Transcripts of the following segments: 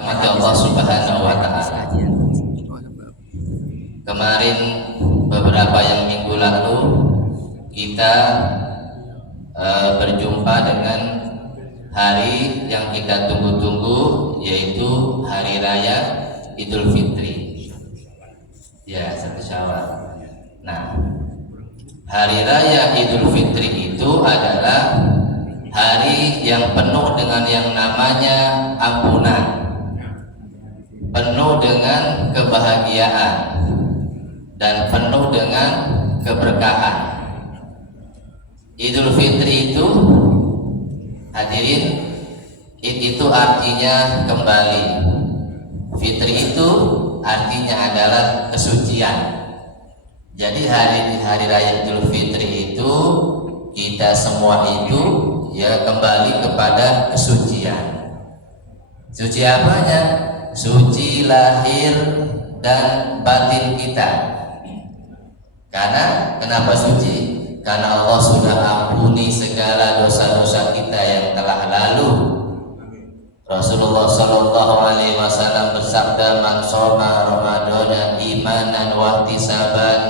Rahmati Allah Subhanahu wa Ta'ala. Kemarin beberapa yang minggu lalu kita berjumpa dengan hari yang kita tunggu-tunggu, yaitu hari raya Idul Fitri. Ya, 1 Syawal. Nah, hari raya Idul Fitri itu adalah hari yang penuh dengan yang namanya ampunan, penuh dengan kebahagiaan, dan penuh dengan keberkahan. Idul Fitri itu, hadirin, itu artinya kembali. Fitri itu artinya adalah kesucian. Jadi hari raya Idul Fitri itu kita semua itu ya kembali kepada kesucian. Suci apanya? Suci lahir dan batin kita. Karena kenapa suci? Karena Allah sudah ampuni segala dosa-dosa kita yang telah lalu. Rasulullah Shallallahu Alaihi Wasallam bersabda, "Man shoma Ramadana imanan wa ihtisaban,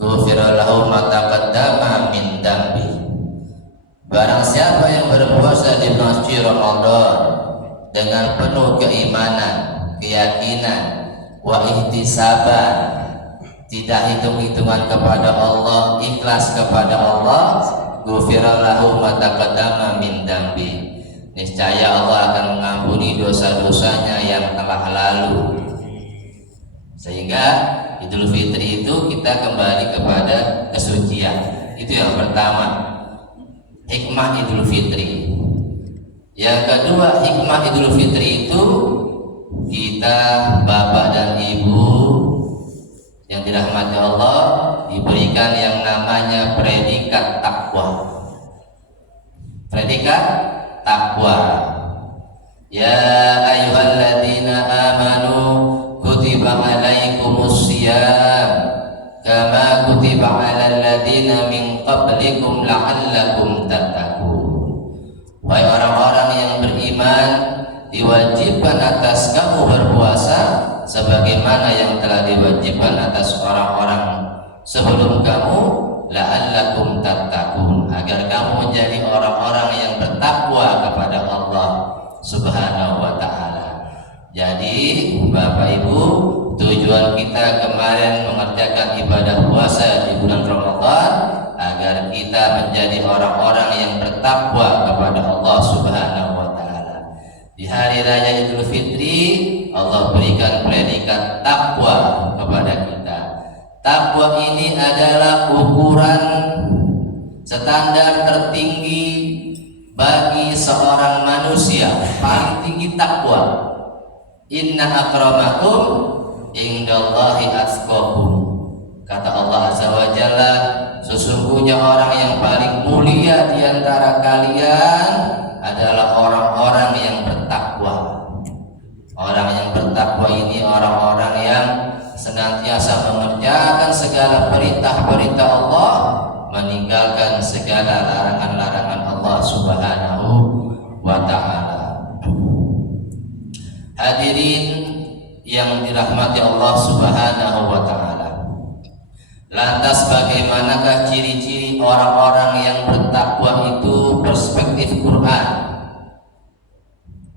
ghufira lahu ma taqaddama min dambi." Barang siapa yang berpuasa di bulan suci Ramadan dengan penuh keimanan, keyakinan, wa ihtisaban, tidak hitung-hitungan kepada Allah, ikhlas kepada Allah, ghufira lahu ma taqaddama min dambi, niscaya Allah akan mengampuni dosa-dosanya yang telah lalu. Sehingga Idul Fitri itu kita kembali kepada kesucian. Itu yang pertama, hikmah Idul Fitri. Yang kedua, hikmah Idul Fitri itu kita, bapak dan ibu yang dirahmati Allah, diberikan yang namanya predikat takwa. Predikat takwa. Ya ayyuhalladzina amanu kutiba alaikumus syiyam kama kutiba alal ladzina min qablikum la'allakum tattaqun. Wahai orang-orang yang beriman, diwajibkan atas kamu berpuasa sebagaimana yang telah diwajibkan atas orang-orang sebelum kamu, la'allakum tattaqun, agar kamu menjadi orang-orang yang bertakwa kepada Allah Subhanahu wa Ta'ala. Jadi Bapak Ibu, tujuan kita kemarin mengerjakan ibadah puasa di bulan Ramadan agar kita menjadi orang-orang yang bertakwa kepada Allah Subhanahu wa Ta'ala. Di hari raya Idul Fitri Allah berikan predikat takwa kepada kita. Takwa ini adalah ukuran standar tertinggi bagi seorang manusia, paling tinggi takwa. Inna akramakum indallahi atqakum. Kata Allah Azza wa Jalla, sesungguhnya orang yang paling mulia di antara kalian adalah orang-orang yang bertakwa. Orang yang bertakwa ini orang-orang yang senantiasa mengerjakan segala perintah-perintah Allah, meninggalkan segala larangan-larangan Allah Subhanahu wa Ta'ala. Hadirin yang dirahmati Allah Subhanahu wa Ta'ala, lantas bagaimanakah ciri-ciri orang-orang yang bertakwa itu perspektif Quran?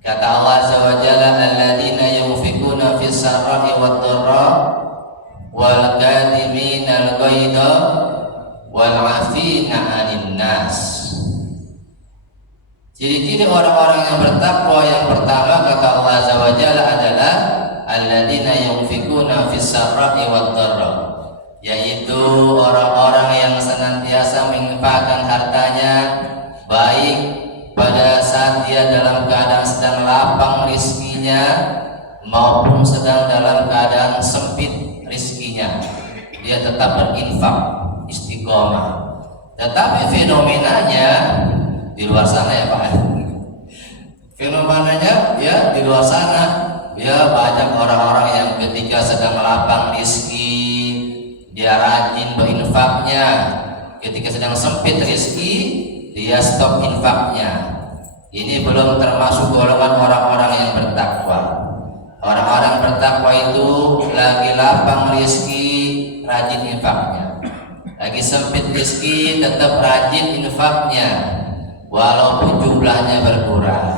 Kata Allah Azza wa Jalla, alladzina yunfikuna fis sarra'i wad dharra wal kadhimina al-ghaidha wal 'afina 'anil nas. Ciri-ciri orang-orang yang bertakwa yang pertama kata Allah Azza wa Jalla adalah alladzina yunfikuna fis sarra'i wad dharra, yaitu orang-orang yang senantiasa menginfakkan hartanya baik pada saat dia dalam keadaan sedang lapang rizkinya maupun sedang dalam keadaan sempit rizkinya, dia tetap berinfak, istiqomah. Tetapi fenomenanya di luar sana ya Pak, fenomenanya ya di luar sana ya banyak orang-orang yang ketika sedang lapang rizki dia rajin berinfaknya, ketika sedang sempit rizki dia stop infaknya. Ini belum termasuk golongan orang-orang yang bertakwa. lapang rezeki, rajin infaknya. Lagi sempit rezeki, tetap rajin infaknya, walaupun jumlahnya berkurang.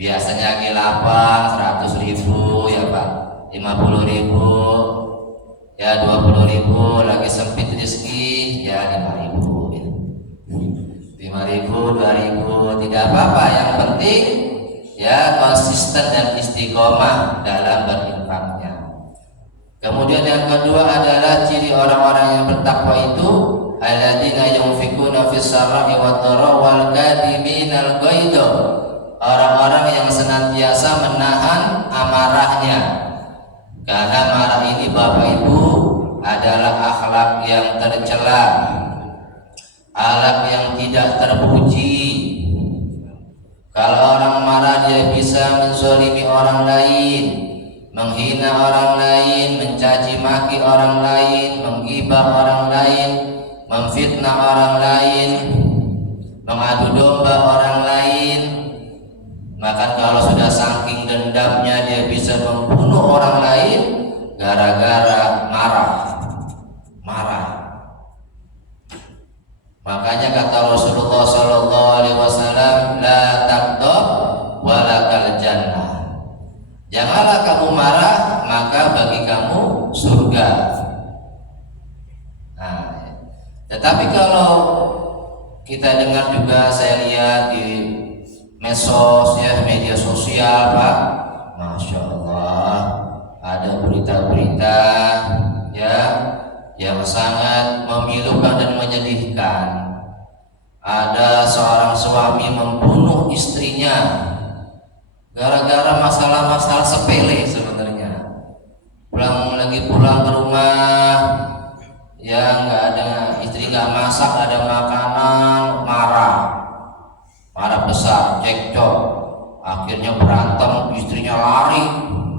Biasanya lagi lapang 100.000 ya Pak, 50.000, ya 20.000. Lagi sempit rezeki ya 5.000, 2.000, tidak apa-apa. Yang penting ya konsisten dan istiqomah dalam berinfaknya. Kemudian yang kedua adalah ciri orang-orang yang bertakwa itu alladzina yunfikuna fis sarra'i wad dharra wal kadhiminal ghaidha, orang-orang yang senantiasa menahan amarahnya. Karena marah ini Bapak Ibu adalah akhlak yang tercela, akhlak yang tidak terpuji. Kalau orang marah dia bisa menzalimi orang lain, menghina orang lain, mencaci maki orang lain, menggibah orang lain, memfitnah orang lain, mengadu domba orang lain. Maka kalau sudah saking dendamnya dia bisa membunuh orang lain gara-gara marah. Makanya kata Rasulullah SAW, la taghdab walakal jannah. Janganlah kamu marah, maka bagi kamu surga. Nah, tetapi kalau kita dengar juga, saya lihat di medsos ya, media sosial Pak, Masya Allah, ada berita-berita ya yang sangat memilukan dan menyedihkan. Ada seorang suami membunuh istrinya gara-gara masalah-masalah sepele sebenarnya. Pulang ke rumah ya nggak ada, istri nggak masak, ada makanan, marah besar, cekcok, akhirnya berantem, istrinya lari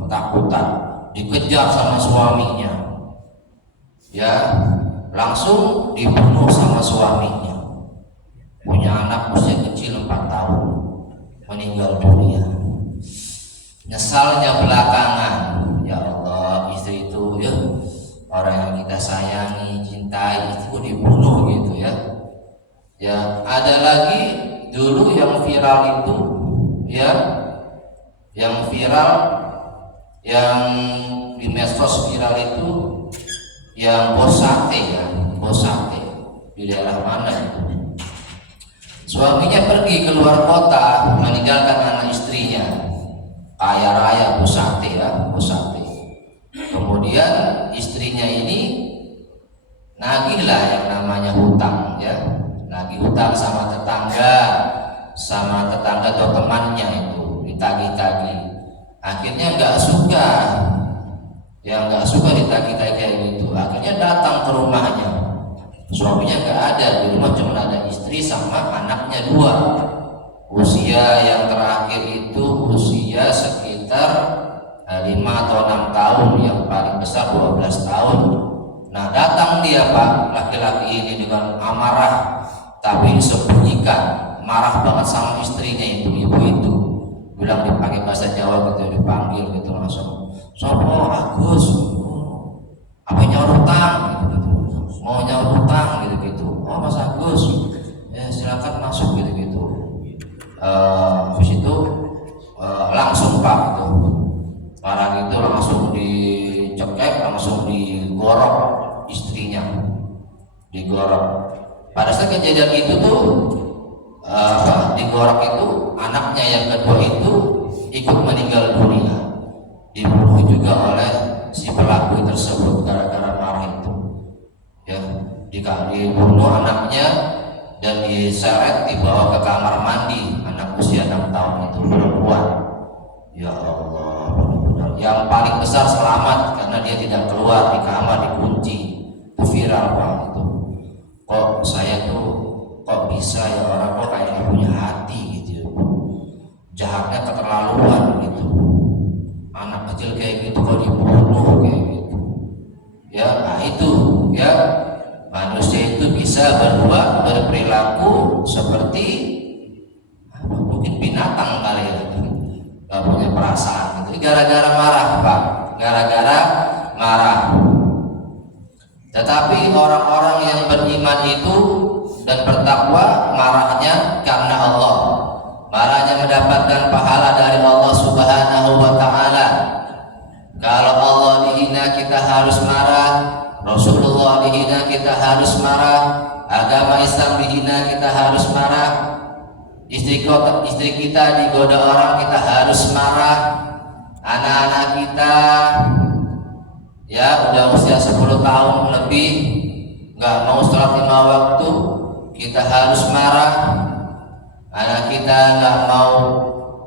ketakutan, dikejar sama suaminya, ya langsung dibunuh sama suaminya. Punya anak usia kecil 4 tahun, meninggal dunia. Nyesalnya belakangan, ya Allah, istri itu ya orang yang kita sayangi, cintai, itu dibunuh gitu ya. Ya ada lagi dulu yang viral itu ya, yang viral yang di medsos viral itu yang bos sate di daerah mana itu. Suaminya pergi keluar kota meninggalkan anak istrinya, kaya raya bos sate. Kemudian istrinya ini nagihlah yang namanya hutang ya, nagih hutang sama tetangga atau temannya itu ditagih-tagih. Akhirnya nggak suka ditagih-tagih kayak gitu. Akhirnya datang ke rumahnya, suaminya nggak ada di rumah, cuma ada istri sama anaknya 2. Usia yang terakhir itu usia sekitar 5 atau 6 tahun, yang paling besar 12 tahun. Nah datang dia Pak, laki-laki ini dengan amarah, tapi disembunyikan, marah banget sama istrinya itu, ibu itu bilang, dipakai bahasa Jawa gitu, dipanggil gitu langsung, sopo Agus, apa nyaur utang gitu, mau nyaur utang gitu. Oh Mas Agus, ya silakan masuk gitu. Habis itu langsung Pak itu barang itu langsung dicekek, langsung digorok istrinya, digorok. Pada saat kejadian itu tuh digorok itu, anaknya yang kedua itu ikut meninggal dunia, dibunuh juga oleh si pelaku tersebut gara-gara marah itu ya. Dibunuh anaknya dan diseret, dibawa ke kamar mandi, anak usia 6 tahun itu perempuan. Ya Allah, benar-benar yang paling besar selamat karena dia tidak keluar, di kamar dikunci. Itu viral Pak itu. Kok saya tuh kok bisa ya orang kok kayak gak punya hati gitu, jahatnya keterlaluan gitu, anak kecil kayak gitu kok dibunuh kayak gitu ya. Nah itu ya, manusia itu bisa berperilaku seperti mungkin binatang kali ya, gak punya perasaan gitu, gara-gara marah Pak, gara-gara marah. Tetapi orang-orang yang beriman itu dan bertakwa marahnya karena Allah. Marahnya mendapatkan pahala dari Allah Subhanahu wa taala. Kalau Allah dihina kita harus marah, Rasulullah dihina kita harus marah, agama Islam dihina kita harus marah, istri kita digoda orang kita harus marah, anak-anak kita ya udah usia 10 tahun lebih nggak mau sholat 5 waktu kita harus marah. Anak kita nggak mau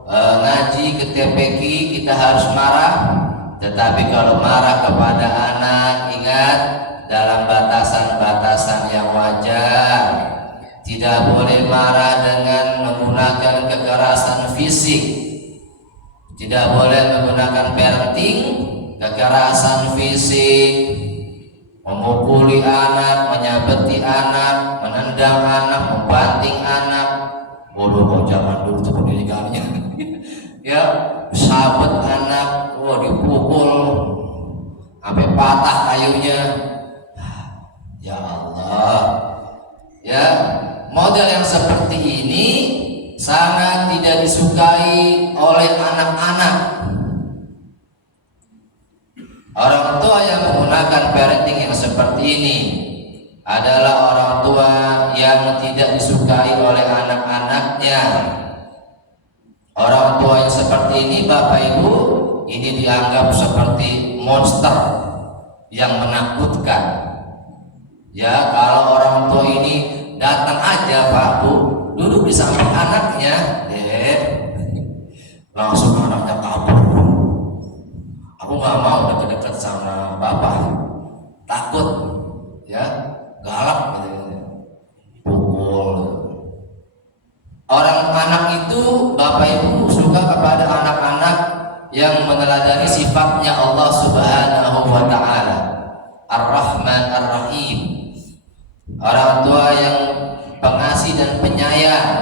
ngaji ke TPQ kita harus marah. Tetapi kalau marah kepada anak, ingat dalam batasan-batasan yang wajar. Tidak boleh marah dengan menggunakan kekerasan fisik. Tidak boleh menggunakan parenting, kekerasan fisik, memukuli anak, menyabeti anak, menendang anak, membanting anak. Bodoh kok zaman dulu tuh pendidikannya. Ya, sabet anak, dipukul sampai patah kayunya. Ya Allah. Ya, model yang seperti ini sangat tidak disukai oleh anak-anak. Orang tua yang menggunakan parenting yang seperti ini adalah orang tua yang tidak disukai oleh anak-anaknya. Orang tua yang seperti ini, Bapak Ibu, ini dianggap seperti monster yang menakutkan. Ya, kalau orang tua ini datang aja Pak Bu, duduk di samping anaknya, langsung anaknya kabur. Aku nggak mau deket-deket sama bapak, takut, ya, galak gitu, pukul. Orang anak itu, Bapak Ibu, suka kepada anak-anak yang meneladani sifatnya Allah Subhanahu wa taala, Ar-Rahman Ar-Rahim. Orang tua yang pengasih dan penyayang.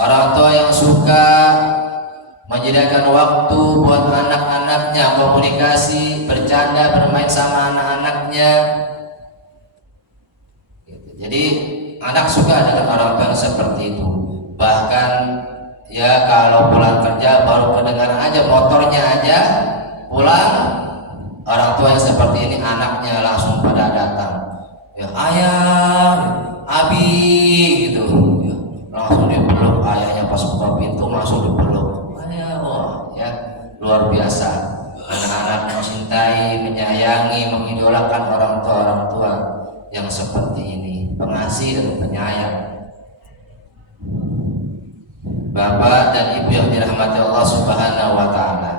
Orang tua yang suka menyediakan waktu buat anak-anaknya, komunikasi, bercanda, bermain sama anak-anaknya. Jadi anak suka dengan orang tua yang seperti itu. Bahkan ya kalau pulang kerja baru kedengaran aja motornya aja pulang, orang tua yang seperti ini anaknya langsung pada datang. Ya ayah, abi gitu. Ya, langsung dipeluk ayahnya pas buka pintu langsung dipeluk. Ayah, wah ya luar biasa. Anak-anak mencintai, menyayangi, mengidolakan orang tua yang seperti ini, pengasih dan penyayang. Bapak dan Ibu yang dirahmati Allah Subhanahu wa taala.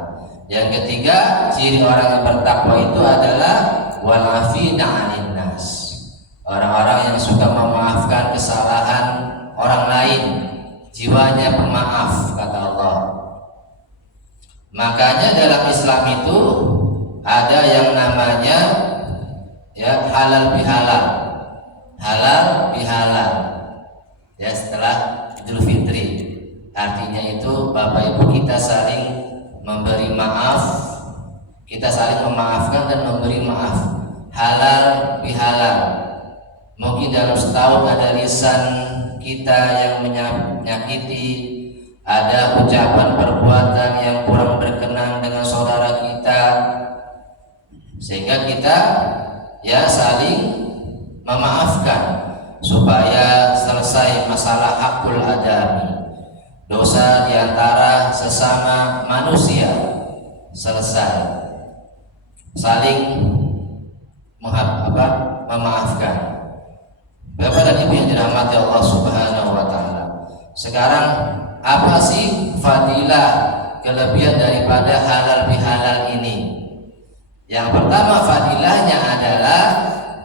Yang ketiga, ciri orang yang bertakwa itu adalah wal-afina 'anil nas. Orang-orang yang suka memaafkan kesalahan orang lain, jiwanya pemaaf, kata Allah. Makanya dalam Islam itu ada yang namanya ya halal bihalal. Halal bihalal. Ya, setelah Idul Fitri. Artinya itu Bapak Ibu kita saling memberi maaf, kita saling memaafkan dan memberi maaf. Halal bihalal. Mungkin dalam setahun ada lisan kita yang menyakiti, ada ucapan perbuatan yang kurang berkenan dengan saudara kita, sehingga kita ya saling memaafkan supaya selesai masalah hakul adami. Dosa diantara sesama manusia selesai, saling memaafkan. Bapak dan Ibu yang dirahmati Allah Subhanahu wa taala. Sekarang apa sih fadilah kelebihan daripada halal bihalal ini? Yang pertama fadilahnya adalah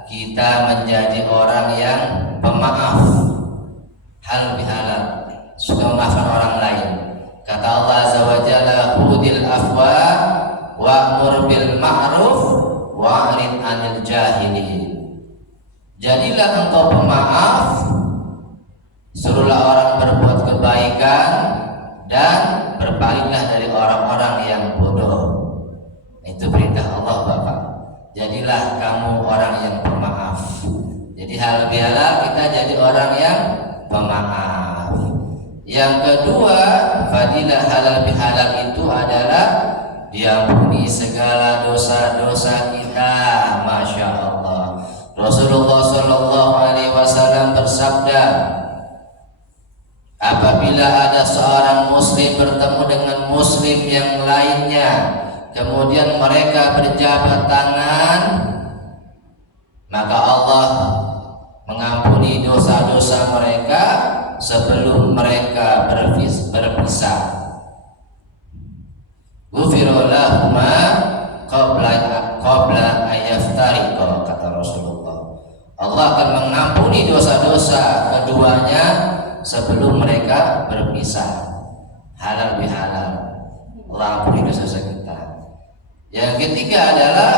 kita menjadi orang yang pemaaf. Halal bihalal, suka memaafkan orang lain. Kata Allah Azza wa Jalla, "Khudil afwa wa'mur bil ma'ruf wa'rid 'anil jahilin." Jadilah engkau pemaaf, suruhlah orang berbuat kebaikan dan berpalinglah dari orang-orang yang bodoh. Itu perintah Allah Bapak. Jadilah kamu orang yang pemaaf. Jadi halal bihalal kita jadi orang yang pemaaf. Yang kedua, fadilah halal bihalal itu adalah diampuni segala dosa-dosa kita. Masya Allah. Rasulullah Shallallahu Alaihi Wasallam bersabda, apabila ada seorang muslim bertemu dengan muslim yang lainnya, kemudian mereka berjabat tangan, maka Allah mengampuni dosa-dosa mereka sebelum mereka berpisah. Ghufira lahuma qabla ayaftariqa, kata Rasulullah. Allah akan mengampuni dosa-dosa keduanya sebelum mereka berpisah. Halal bihalal, Allah ampuni dosa-dosa kita. Yang ketiga adalah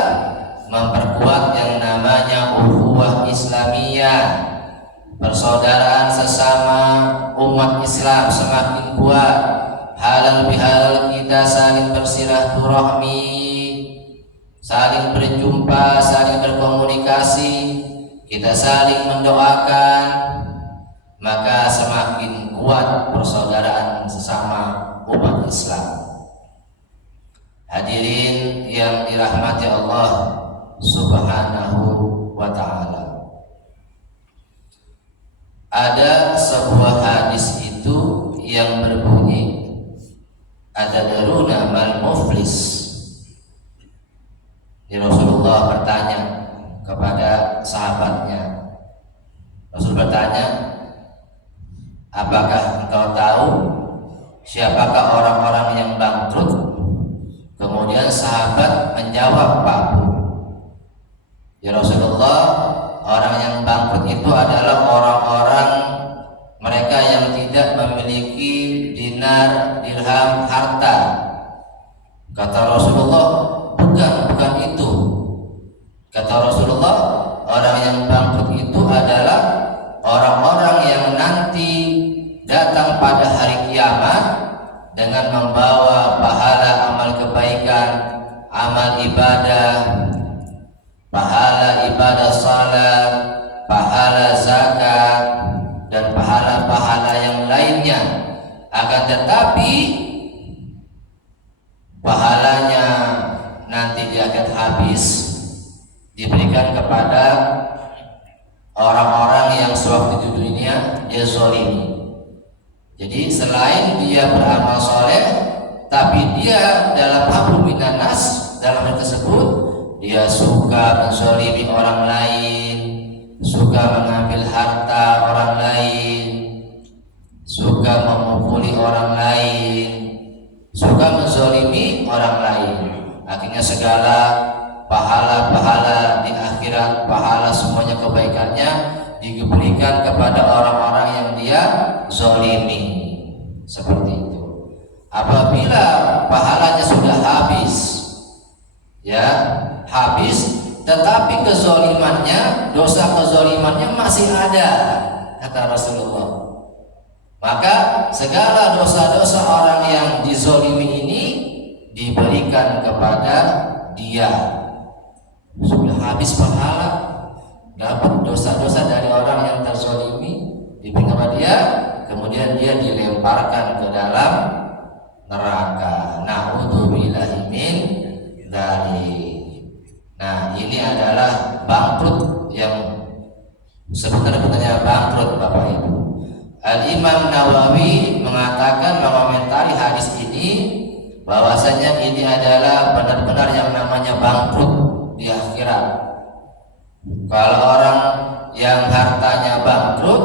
memperkuat yang namanya ukhuwah Islamiyah, persaudaraan sesama umat Islam semakin kuat. Halal bihalal kita saling bersilaturahmi, saling berjumpa, saling berkomunikasi, kita saling mendoakan, maka semakin kuat persaudaraan sesama umat Islam. Hadirin yang dirahmati Allah Subhanahu wa ta'ala, ada sebuah hadis itu yang berbunyi, atadaruna mal muflis. Rasulullah bertanya kepada sahabatnya. Rasul bertanya, apakah engkau tahu siapakah orang-orang yang bangkrut? Kemudian sahabat menjawab, Pak, ya Rasulullah, orang yang bangkrut itu adalah orang-orang mereka yang tidak memiliki dinar, dirham, harta. Kata Rasulullah, bukan itu. Kata Rasulullah, orang yang bangkrut itu adalah orang-orang yang nanti datang pada hari kiamat dengan membawa pahala amal kebaikan, amal ibadah, pahala ibadah salat, pahala zakat, dan pahala-pahala yang lainnya. Akan tetapi pahalanya nanti dia akan habis, diberikan kepada orang-orang yang sewaktu di dunia dia zalimi. Jadi selain dia beramal soleh, tapi dia dalam hablum minan nas, dalam hal tersebut dia suka menzalimi orang lain, suka mengambil harta orang lain, suka memukuli orang lain, suka menzalimi orang lain. Akhirnya segala pahala-pahala di akhirat, pahala semuanya kebaikannya diberikan kepada orang-orang yang dia zalimi. Seperti itu. Apabila pahalanya sudah habis, ya habis, tetapi kezalimannya, dosa kezalimannya masih ada, kata Rasulullah, maka segala dosa-dosa orang yang dizalimi ini diberikan kepada dia. Sudah habis pahala, dapat dosa-dosa dari orang yang terzalimi, diberikan kepada dia, kemudian dia dilemparkan ke dalam neraka. Na'udzubillahi min dzalik. Nah, ini adalah bangkrut yang sebenarnya bangkrut, Bapak Ibu. Al-Imam Nawawi mengatakan, mengomentari hadis ini, bahwasanya ini adalah benar-benar yang namanya bangkrut di akhirat. Kalau orang yang hartanya bangkrut,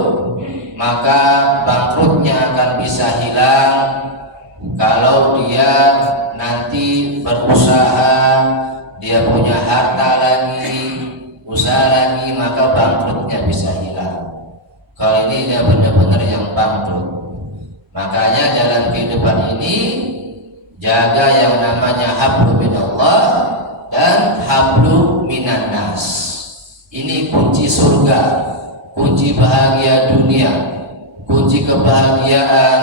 maka bangkrutnya akan bisa hilang kalau dia nanti berusaha, dia punya harta lagi, usaha lagi, maka bangkrutnya bisa hilang. Kalau ini dia benar-benar yang bangkrut. Makanya dalam kehidupan ini jaga yang namanya hablu minallah dan hablu minan nas. Ini kunci surga, kunci bahagia dunia, kunci kebahagiaan,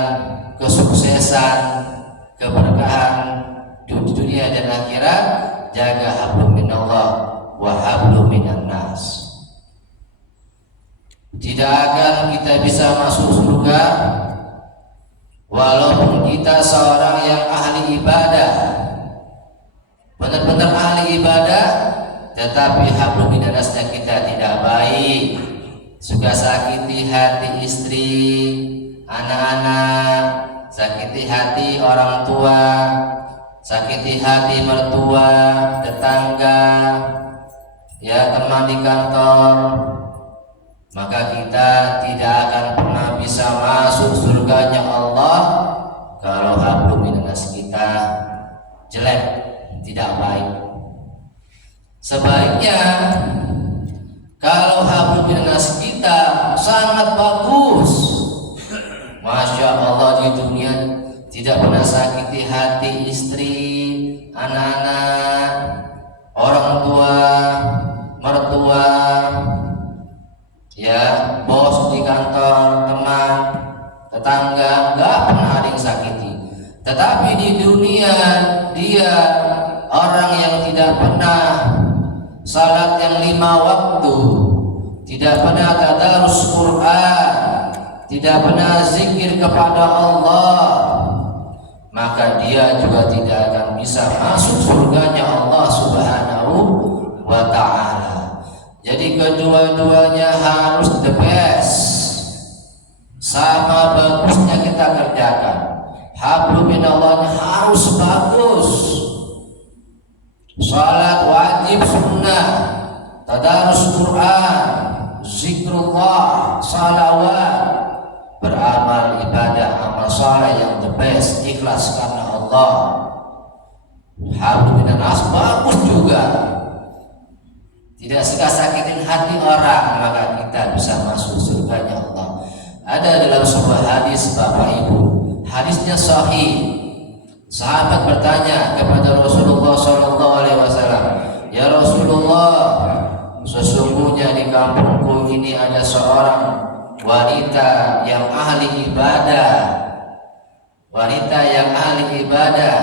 kesuksesan, keberkahan di dunia dan akhirat. jaga hablum minallah wa hablum minan nas. Tidak akan kita bisa masuk surga walaupun kita seorang yang ahli ibadah, benar-benar ahli ibadah, tetapi hablum minan nasnya kita tidak baik, suka sakiti hati istri, anak-anak, sakiti hati orang tua, sakiti hati mertua, tetangga, ya teman di kantor, maka kita tidak akan pernah bisa masuk surganya Allah kalau hablum minan nas kita jelek, tidak baik. Sebaiknya kalau hablum minan nas kita sangat bagus, Masya Allah, di dunia tidak pernah sakiti hati istri, anak-anak, orang tua, mertua, ya bos di kantor, teman, tetangga, nggak pernah ada yang sakiti. Tetapi di dunia dia orang yang tidak pernah salat yang 5 waktu, tidak pernah tadarus Quran, tidak pernah zikir kepada Allah, maka dia juga tidak akan bisa masuk surganya Allah Subhanahu wa ta'ala. Jadi kedua-duanya harus the best, sama bagusnya kita kerjakan. Hablum minallah harus bagus, salat wajib sunnah, tadarus Quran, zikrullah, salawat, beramal ibadah, amal saleh yang the best, ikhlas karena Allah. Hablum minan nas bagus juga, tidak suka sakitin hati orang, maka kita bisa masuk surganya Allah. Ada dalam sebuah hadis Bapak Ibu, hadisnya sahih. Sahabat bertanya kepada Rasulullah SAW, ya Rasulullah, sesungguhnya di kampungku ini ada seorang wanita yang ahli ibadah, wanita yang ahli ibadah,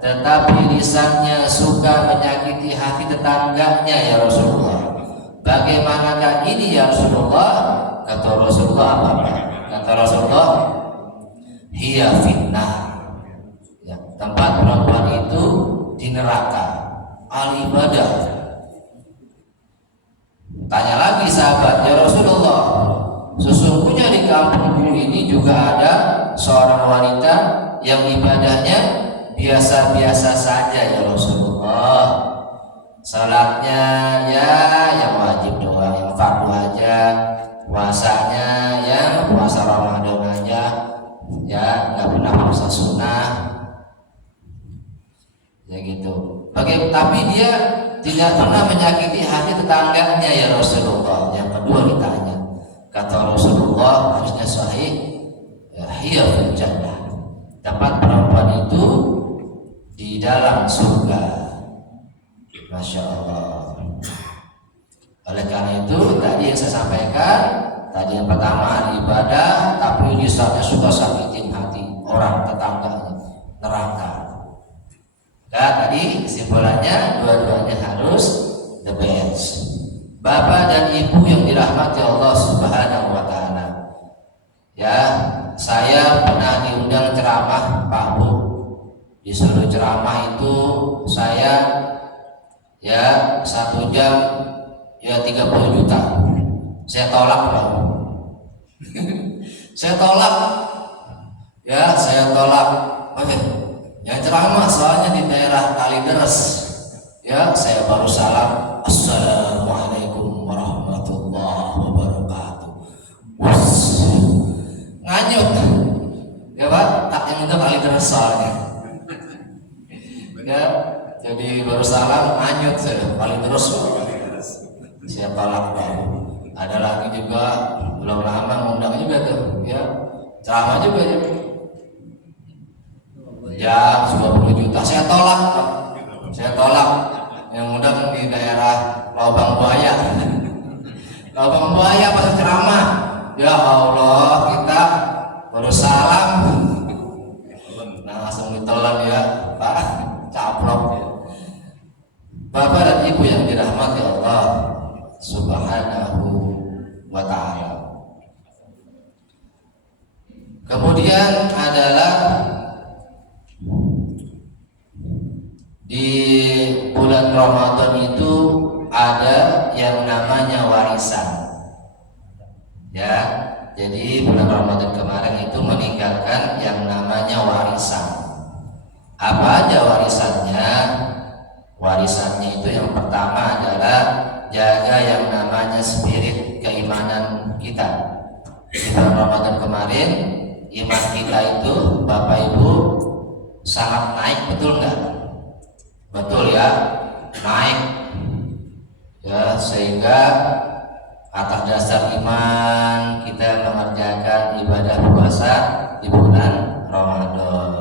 tetapi lisannya suka menyakiti hati tetangganya ya Rasulullah. Bagaimanakah ini ya Rasulullah? Kata Rasulullah apa? Kata Rasulullah, hiya fitnah, ya, tempat perempuan itu di neraka, ahli ibadah. Tanya lagi sahabat, ya Rasulullah, sesungguhnya di kampungku ini juga ada seorang wanita yang ibadahnya biasa-biasa saja ya Rasulullah. Salatnya ya yang wajib doang, yang fardu aja. Puasanya ya puasa Ramadan aja, ya nggak pernah puasa sunnah, ya gitu. Tapi dia tidak pernah menyakiti hati tetangganya ya Rasulullah. Yang kedua ditanya, kata Rasulullah, hadisnya sahih, ya hiya fil jannah, tempat perempuan itu di dalam surga. Masya Allah. Oleh karena itu tadi yang saya sampaikan, tadi yang pertama ibadah, tapi lisannya suka sakitin hati orang tetangganya, neraka. Nah, tadi kesimpulannya dua-duanya harus the best. Bapak dan Ibu yang dirahmati Allah Subhanahu wa ta'ala, ya, saya pernah diundang ceramah Pak Bu. Disuruh ceramah itu saya ya 1 jam ya 30 juta. Saya tolak Pak. Saya tolak. Ya, saya tolak. Oke. Yang ceramah soalnya di daerah Kalideres. Ya, saya baru salam, assalamualaikum warahmatullahi wabarakatuh. Nganyut. Ya Pak, tak yang itu Kalideres soalnya. Ya, jadi baru salam nganyut saya Kalideres. Saya tolak Pak. Ada lagi juga belum lama ngundang juga tuh, ya. Ceramah juga ya. Ya 20 juta saya tolak Pak. Saya tolak. Yang undang di daerah Lubang Buaya. Lubang Buaya pas ceramah. Ya Allah, kita baru salam nah langsung ditelan ya Pak, caplok ya. Bapak Ibu yang dirahmati Allah Subhanahu wa ta'ala. Kemudian adalah di bulan Ramadan itu ada yang namanya warisan. Ya, jadi bulan Ramadan kemarin itu meninggalkan yang namanya warisan. Apa aja warisannya? Warisannya itu yang pertama adalah jaga yang namanya spirit keimanan kita. Di bulan Ramadan kemarin iman kita itu Bapak Ibu sangat naik, betul nggak? Betul ya, naik ya, sehingga atas dasar iman kita mengerjakan ibadah puasa di bulan Ramadan.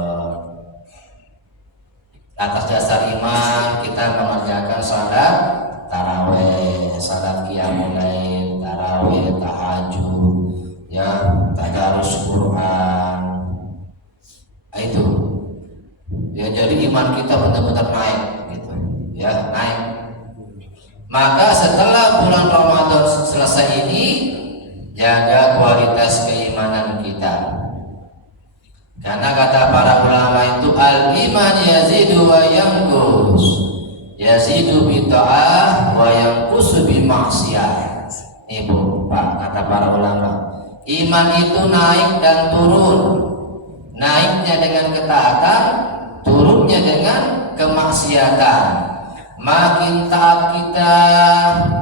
Atas dasar iman kita mengerjakan salat tarawih, salat qiyamul lail, tarawih, tahajud, ya, tadarus Quran. Itu ya, jadi iman kita benar-benar naik gitu ya, naik. Maka setelah bulan Ramadan selesai ini, jaga kualitas keimanan kita. Karena kata para ulama itu al-iman yazidu wa yanqus. Yazidu bi ta'ah wa yanqus bi maksiyah. Ibu, Pak, kata para ulama, iman itu naik dan turun. Naiknya dengan ketaatan, turunnya dengan kemaksiatan. Makin taat kita,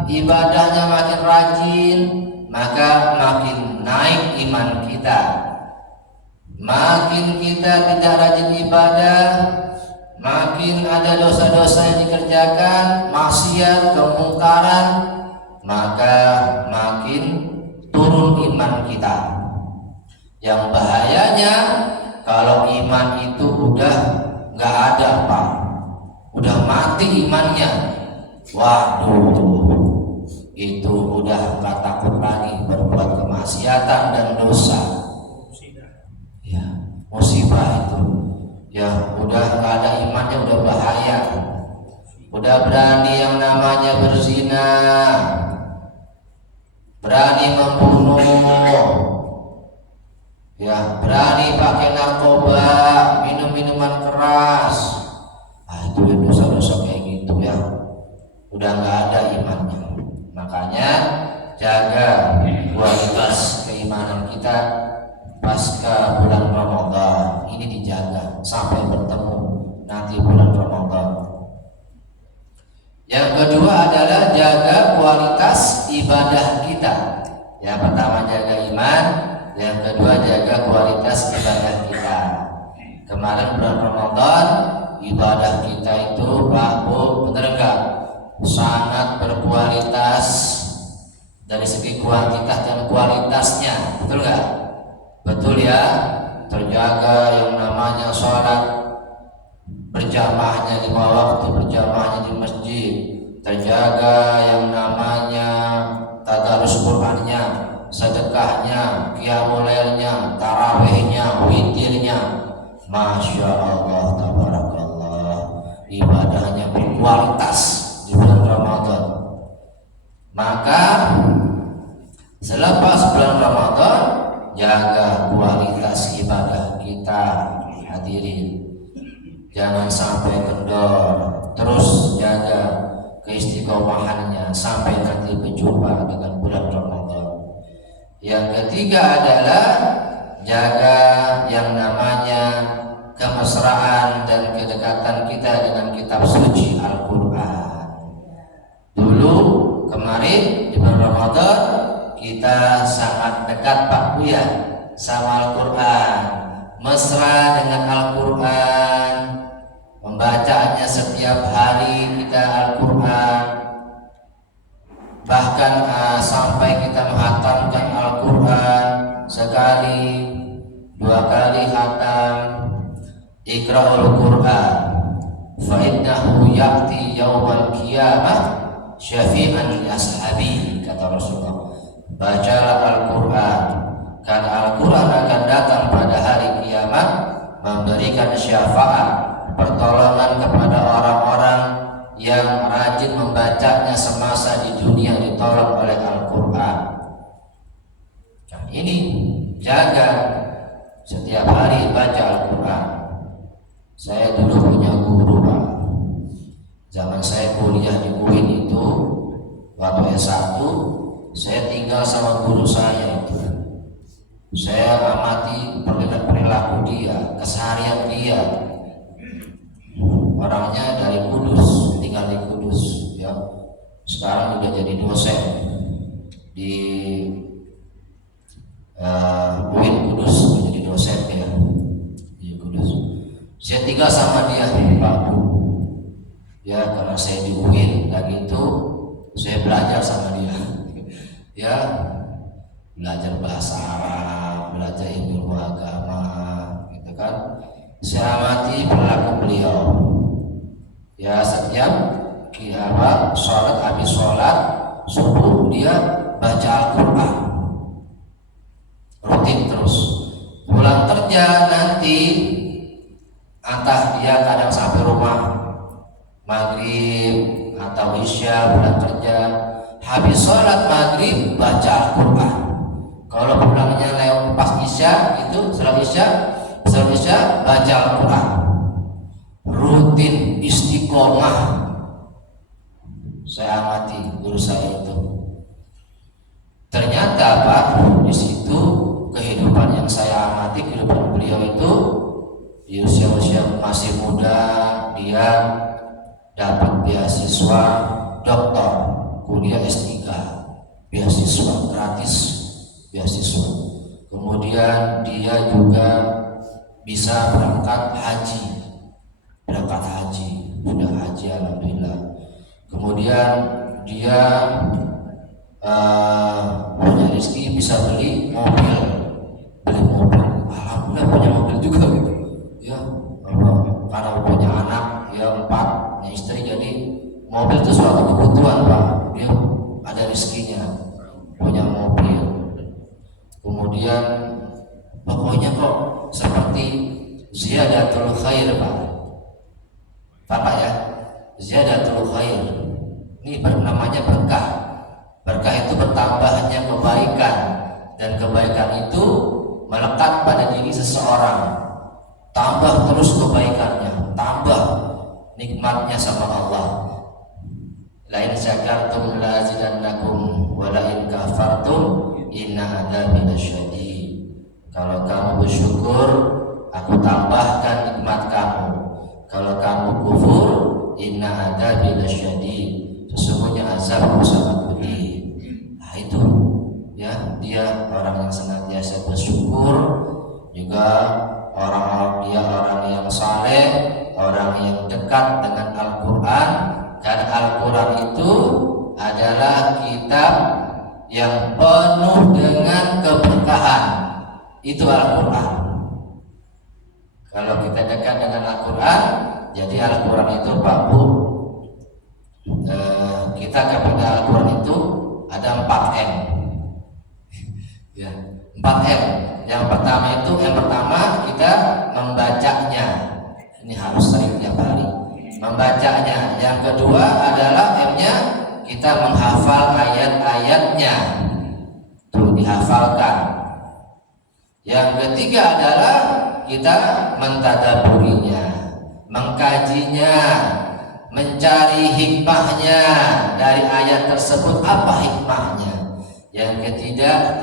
ibadahnya makin rajin, maka makin naik iman kita. Makin kita tidak rajin ibadah, makin ada dosa-dosa yang dikerjakan, maksiat, kemungkaran, maka makin turun iman kita. Yang bahayanya kalau iman itu udah nggak ada, Pak, udah mati imannya, waduh, itu udah nggak takut lagi berbuat kemaksiatan dan dosa. Ya, musibah itu ya, udah nggak ada imannya, udah bahaya, udah berani yang namanya berzina, berani membunuh, ya, berani pakai narkoba, minum minuman keras. Itu dosa-dosa kayak gitu ya, udah nggak ada imannya. Makanya jaga kualitas keimanan kita pasca bulan Ramadan ini, dijaga sampai bertemu nanti bulan Ramadan. Yang kedua adalah jaga kualitas ibadah kita. Yang pertama jaga iman, yang kedua jaga kualitas ibadah kita. Kemarin bulan Ramadan ibadah kita itu, Pak Bu, bener enggak? Sangat berkualitas dari segi kuantitas dan kualitasnya, betul enggak? Betul ya, terjaga yang namanya sholat berjamaahnya 5 waktu, berjamaahnya di masjid, terjaga yang namanya tadarus Qur'annya, sedekahnya, qiyamul lailnya, tarawihnya, witirnya. Masya Allah, tabarakallah, ibadahnya berkualitas di bulan Ramadan. Maka selepas bulan Ramadan, jaga kualitas ibadah kita, hadirin. Jangan sampai kendor, terus jaga keistiqomahannya sampai nanti berjumpa dengan bulan Ramadan. Yang ketiga adalah jaga yang namanya kemesraan dan kedekatan kita dengan kitab suci Al-Quran. Dulu kemarin di bulan Ramadan kita sangat dekat, Pak Buya, sama Al-Quran, mesra dengan Al-Quran, membacanya setiap hari kita Al-Quran, bahkan sampai kita menghatamkan Al-Quran sekali, 2 kali khatam. Iqra'ul Quran fa innahu ya'ti yawmal qiyamah syafi'an li ashabi, kata Rasulullah. Bacalah Al-Quran, karena Al-Quran akan datang pada hari kiamat memberikan syafaat, pertolongan kepada orang-orang yang rajin membaca Saya dulu punya guru Pak. Zaman saya kuliah di UIN itu, waktu S1, saya tinggal sama guru saya itu. Saya amati perilaku dia, keseharian dia. Orangnya dari Kudus, tinggal di Kudus, ya. Sekarang udah jadi dosen di UIN Kudus, jadi dosen ya di Kudus. Saya tinggal sama dia Pak Bu. Ya, karena saya di UIN lagi itu saya belajar sama dia. Ya, belajar bahasa Arab, belajar ilmu agama, gitu kan. Saya amati perilaku beliau. Ya, setiap sholat, habis sholat subuh dia baca Al-Quran rutin terus. Pulang kerja nanti entah dia kadang sampai rumah maghrib atau isya, pulang kerja habis sholat maghrib baca Al-Quran. Kalau pulangnya lewat pas isya itu setelah isya baca Al-Quran rutin, istiqomah. Saya amati guru saya itu. Ternyata Pak, di situ kehidupan yang saya amati, kehidupan beliau itu di usia-usia masih muda dia dapat beasiswa doktor, kuliah S3, beasiswa gratis, beasiswa. Kemudian dia juga bisa berangkat haji, sudah haji alhamdulillah. Kemudian dia punya rezeki bisa beli mobil, alhamdulillah punya mobil juga gitu ya. Karena punya anak ya 4, punya istri, jadi mobil itu suatu kebutuhan Pak. Dia ada rezekinya punya mobil. Kemudian pokoknya kok seperti ziyadatul khair Pak ya, ziyadatul khair. Ini namanya berkah. Berkah itu bertambahnya kebaikan, dan kebaikan itu melekat pada diri seseorang. Tambah terus kebaikannya, tambah nikmatnya sama Allah. La in syakartum la azidannakum wa la in kafartum inna adzabi lasyadid. Kalau kamu bersyukur, aku tambahkan nikmat kamu. Kalau kamu kufur, inna adzabi lasyadid. Sesungguhnya azabku sangat pedih. Nah itu ya, dia orang yang senantiasa bersyukur, juga orang yang saleh, orang yang dekat dengan Al-Quran. Karena Al-Quran itu adalah kitab yang penuh dengan keberkahan. Itu Al-Quran. Kalau kita dekat dengan Al-Quran, jadi Al-Quran itu Pak Bu, kita kepada Al-Quran itu ada 4M ya, 4M. Yang pertama kita membacanya, ini harus sering tiap hari membacanya. Yang kedua adalah M-nya, kita menghafal ayat-ayatnya, tuh dihafalkan. Yang ketiga adalah kita mentadaburinya, mengkajinya, mencari hikmahnya dari ayat tersebut, apa hikmahnya. Yang ketiga,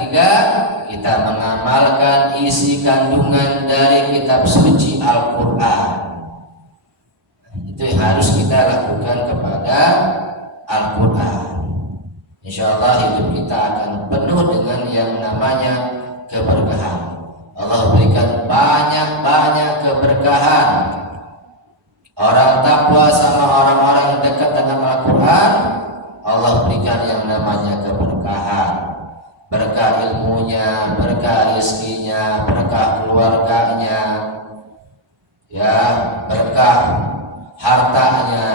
kita mengamalkan isi kandungan dari kitab suci Al-Quran. Itu yang harus kita lakukan kepada Al-Quran. Insyaallah hidup kita akan penuh dengan yang namanya keberkahan. Allah berikan banyak keberkahan. Orang takwa sama orang-orang yang dekat dengan Al-Quran, Allah berikan yang namanya keberkahan. Berkah ilmunya, berkah rezekinya, berkah keluarganya, ya, berkah hartanya,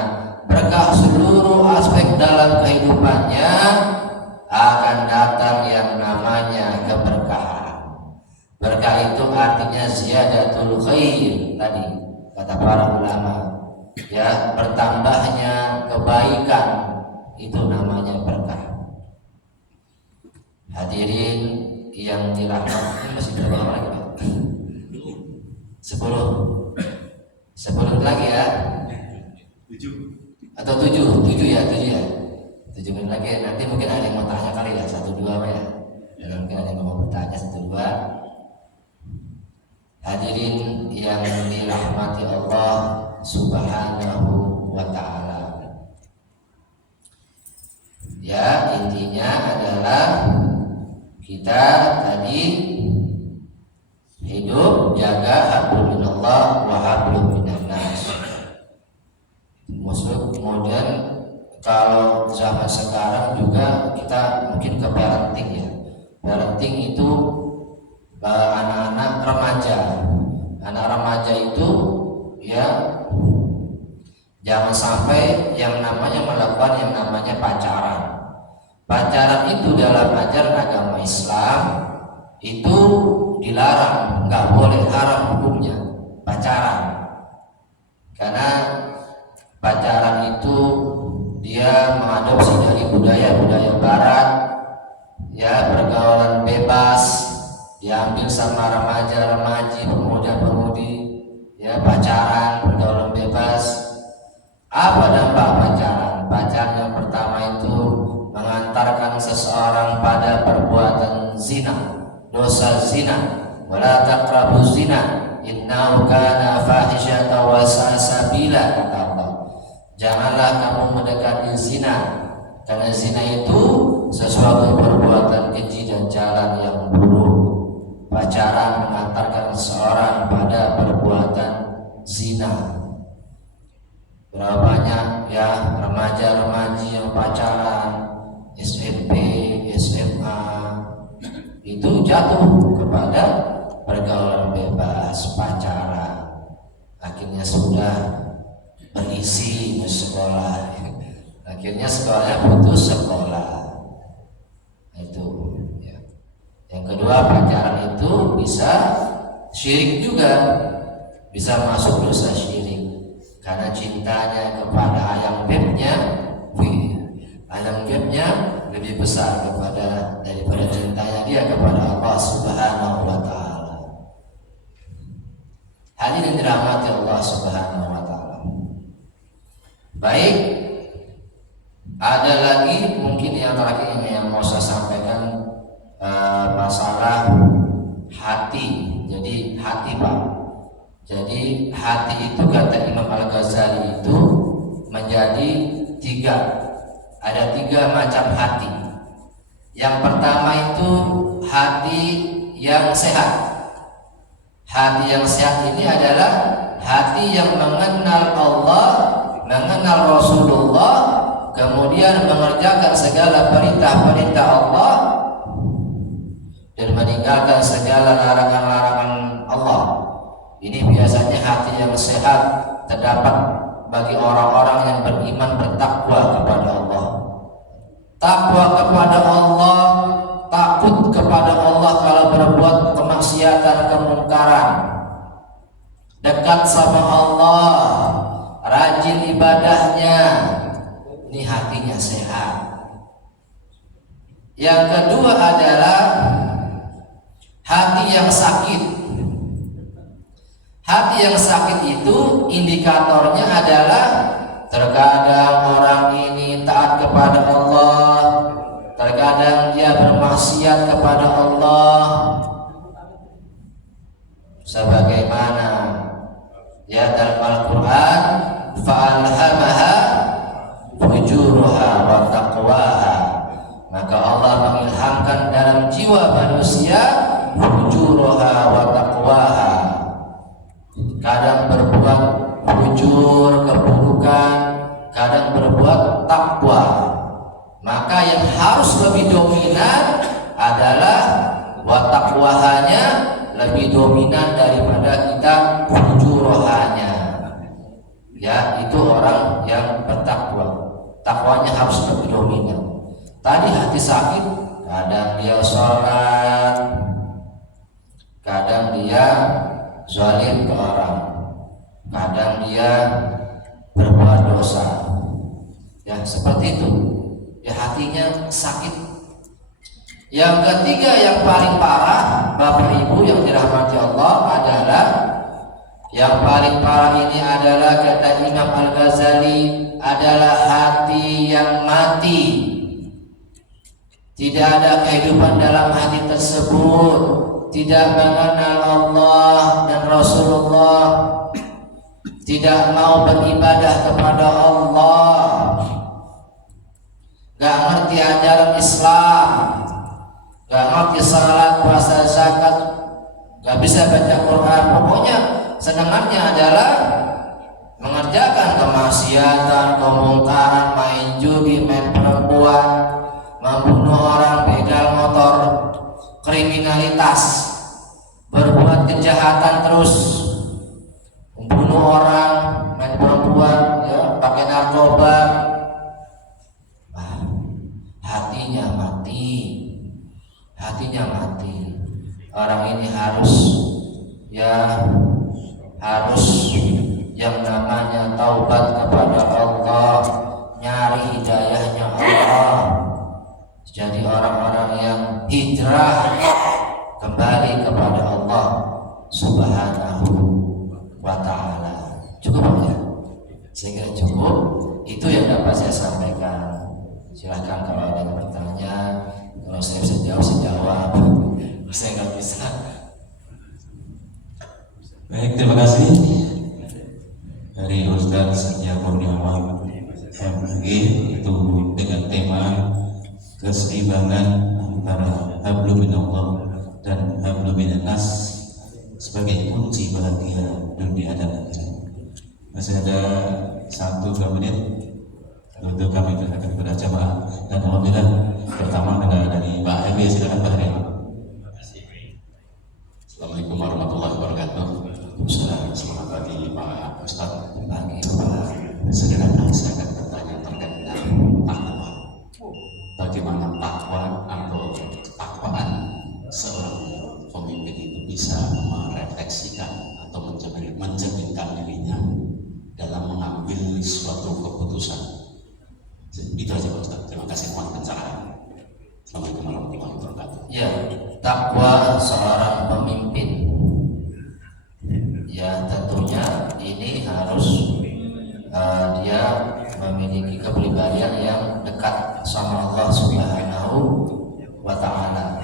berkah seluruh aspek dalam kehidupannya. Akan datang yang namanya keberkahan. Berkah itu artinya ziyadatul khair tadi kata para ulama, ya, bertambahnya kebaikan, itu namanya berkah. Hadirin yang dirahmati, masih berapa lagi Pak? 10 menit lagi ya. 7 atau 7 ya. 7 menit lagi. Nanti mungkin ada yang mau tanya kali ya, 1-2 ya. Dan mungkin ada yang mau bertanya 1-2. Hadirin yang dirahmati Allah Subhanahu wa ta'ala. Ya, intinya adalah kita tadi hidup jaga hablum minallah wa hablum minan nas. Kemudian kalau zaman sekarang juga kita mungkin ke parenting ya. Parenting itu anak-anak remaja. Anak remaja itu ya jangan sampai yang namanya melakukan yang namanya pacaran. Pacaran itu dalam ajaran agama Islam itu dilarang, nggak boleh, haram hukumnya pacaran. Karena pacaran itu dia mengadopsi dari budaya-budaya barat, ya, pergaulan bebas, diambil sama remaja-remaji, pemuda-pemudi, ya, pacaran, pergaulan bebas. Apa dampak pacaran? Pacaran yang pertama itu mengantarkan seseorang pada perbuatan zina, dosa zina. Wala taqrabu zina innahu kana fahisyatan wa sa'a sabila, kata Allah. Janganlah kamu mendekati zina, karena zina itu sesuatu perbuatan keji dan jalan yang buruk. Pacaran mengantarkan seseorang pada perbuatan zina. Berapa banyak ya remaja-remaji yang pacaran, SMP, SMA, itu jatuh kepada pergaulan bebas, pacaran. Akhirnya sudah berisi di sekolah, akhirnya sekolahnya putus sekolah. Itu ya. Yang kedua, pacaran itu bisa syirik juga, bisa masuk dosa syirik karena cintanya kepada ayam bebnya lebih besar daripada cintanya dia kepada Allah Subhanahu wa ta'ala. Hadirin dirahmati Allah Subhanahu wa ta'ala. Baik, ada lagi mungkin yang terakhir ini yang mau saya sampaikan, masalah hati. Jadi hati, Pak. Jadi hati itu kata Imam Al-Ghazali itu menjadi 3. Ada 3 macam hati. Yang pertama itu hati yang sehat. Hati yang sehat ini adalah hati yang mengenal Allah, mengenal Rasulullah, kemudian mengerjakan segala perintah-perintah Allah dan meninggalkan segala larangan-larangan Allah. Ini biasanya hati yang sehat terdapat bagi orang-orang yang beriman, bertakwa kepada Allah. Takwa kepada Allah, takut kepada Allah kalau berbuat kemaksiatan, kemungkaran. Dekat sama Allah, rajin ibadahnya. Ini hatinya sehat. Yang kedua adalah hati yang sakit. Hati yang sakit itu indikatornya adalah terkadang orang ini taat kepada Allah, terkadang dia bermaksiat kepada Allah. Sebagaimana ya dalam Al-Quran, fa'alhamaha fujuruha wa taqwaha, maka Allah mengilhamkan dalam jiwa manusia fujuruha wa taqwaha. Kadang berbuat fujur, keburukan, kadang berbuat takwa. Maka yang harus lebih dominan adalah wa taqwahanya, lebih dominan daripada kita fujurohanya. Ya, itu orang yang bertakwa. Takwanya harus lebih dominan. Tadi hati sakit, kadang dia sholat, kadang dia zalim ke orang, kadang dia berbuat dosa. Ya, seperti itu. Ya, hatinya sakit. Yang ketiga yang paling parah, Bapak Ibu yang dirahmati Allah, adalah Yang paling parah ini adalah, kata Imam Al-Ghazali, adalah hati yang mati. Tidak ada kehidupan dalam hati tersebut, tidak mengenal Allah dan Rasulullah, tidak mau beribadah kepada Allah, gak ngerti ajaran Islam, gak ngerti salat, puasa, zakat, gak bisa baca Quran. Pokoknya senangannya adalah mengerjakan kemaksiatan, kemungkaran, main judi, main perempuan, membunuh orang, begal motor, kriminalitas, berbuat kejahatan terus, membunuh orang, main perempuan, ya, pakai narkoba. Hatinya mati, hatinya mati. Orang ini harus yang namanya taubat kepada Allah, nyari hidayahnya Allah, jadi orang-orang yang hijrah kembali kepada Allah Subhanahu wa ta'ala. Cukup ya? Sehingga cukup, itu yang dapat saya sampaikan. Silahkan kalau ada yang bertanya. Kalau saya bisa jawab, saya jawab. Saya nggak bisa. Baik, terima kasih dari Ustaz Setia Kurniawan MG, itu dengan tema keseimbangan antara hablum minallah dan hablum minannas sebagai kunci bahagia dunia dan akhirat. Masih ada 1-2 menit untuk kami akan berjamaah, dan alhamdulillah pertama dari Pak Hemi. Silakan Pak Hemi. Assalamualaikum warahmatullahi wabarakatuh. Selamat pagi Pak Ustadz. Pagi Pak. Sekarang saya akan bertanya terkait dengan takwa. Bagaimana takwa atau ketakwaan seorang pemimpin itu bisa merefleksikan atau mencerminkan dirinya dalam mengambil suatu keputusan. Itu aja Pak Ustadz. Terima kasih teman pencerahan. Assalamualaikum warahmatullahi wabarakatuh. Ya, takwa seorang pemimpin. Ya, tentunya ini harus dia memiliki kepribadian yang dekat sama Allah Subhanahu wa ta'ala.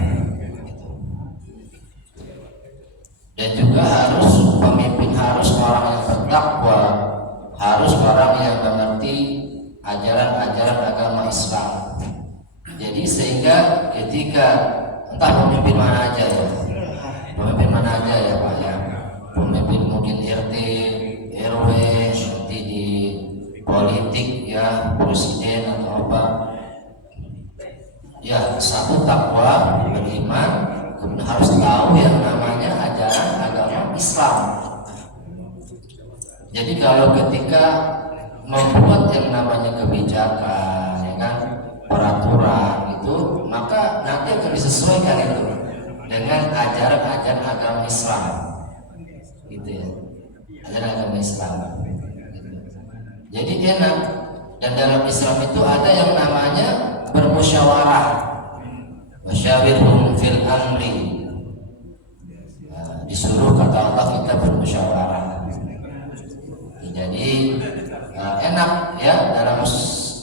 Dan juga pemimpin harus orang yang bertakwa, harus orang yang mengerti ajaran-ajaran agama Islam. Jadi sehingga ketika entah pemimpin mana aja ya Pak ya, pemimpin mungkin RT, RW, nanti di politik ya, presiden atau apa ya, satu takwa, beriman, kemudian harus tahu yang namanya ajaran agama Islam. Jadi kalau ketika membuat yang namanya kebijakan, ya kan, peraturan itu, maka nanti akan disesuaikan itu dengan ajaran-ajaran agama Islam, gitu ya, ajaran agama Islam. Jadi enak. Dan dalam Islam itu ada yang namanya bermusyawarah, wasyawirhum fil amri. Disuruh kata Allah kita bermusyawarah. Jadi enak ya, dalam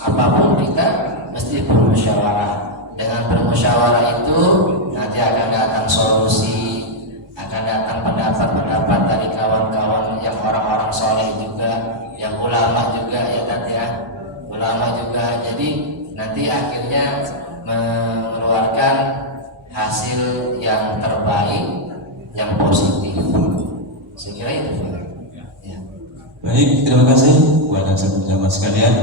apapun kita mesti bermusyawarah. Dengan bermusyawarah itu nanti akan datang solusi, akan datang pendapat-pendapat dari kawan-kawan yang orang-orang soleh juga, yang ulama juga ya tadi ya, ulama juga. Jadi nanti akhirnya mengeluarkan hasil yang terbaik, yang positif. Saya kira itu. Ya. Baik, terima kasih kepada sahabat sekalian.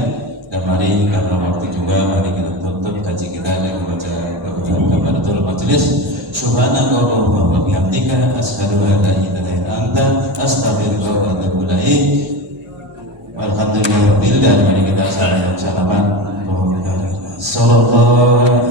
Dan mari karena waktu juga, mari kita tutup kaji kita dengan membaca kafaratul majelis. Subhanakallahumma wa bihamdika asyhadu an la ilaha illa anta astaghfiruka wa atubu ilaik. Alhamdulillah, dan mari kita salam salaman. Sallallahu